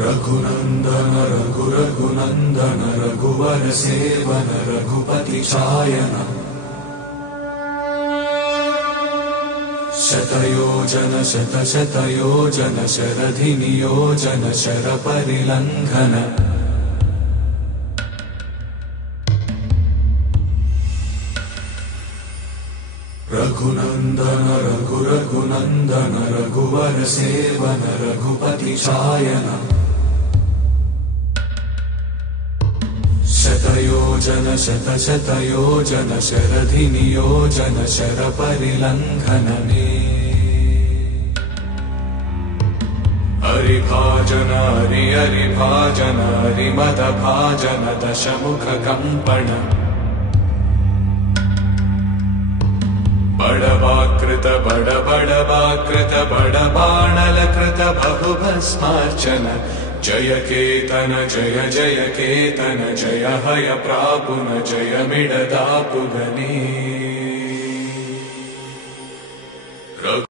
रघुनंदन रघुनंदन रघुवर सेवन रघुपति चायन शतयोजन शतयोजन शरधि नियोजन शर परिलंघन रघुनंदन रघुनंदन रघुवर सेवन रघुपति चायन शतयोजन शतयोजन शरधि नियोजन शर परिलंघनने हरिभाजन हरिभाजन हरिमद भाजन दशमुख कंपन बड़वाकृत बड़वाकृत बड़बाणलकृत बहुभस्मार्चन जय केतन जय केतन जय हय प्रापुन जय मिडदापुगने।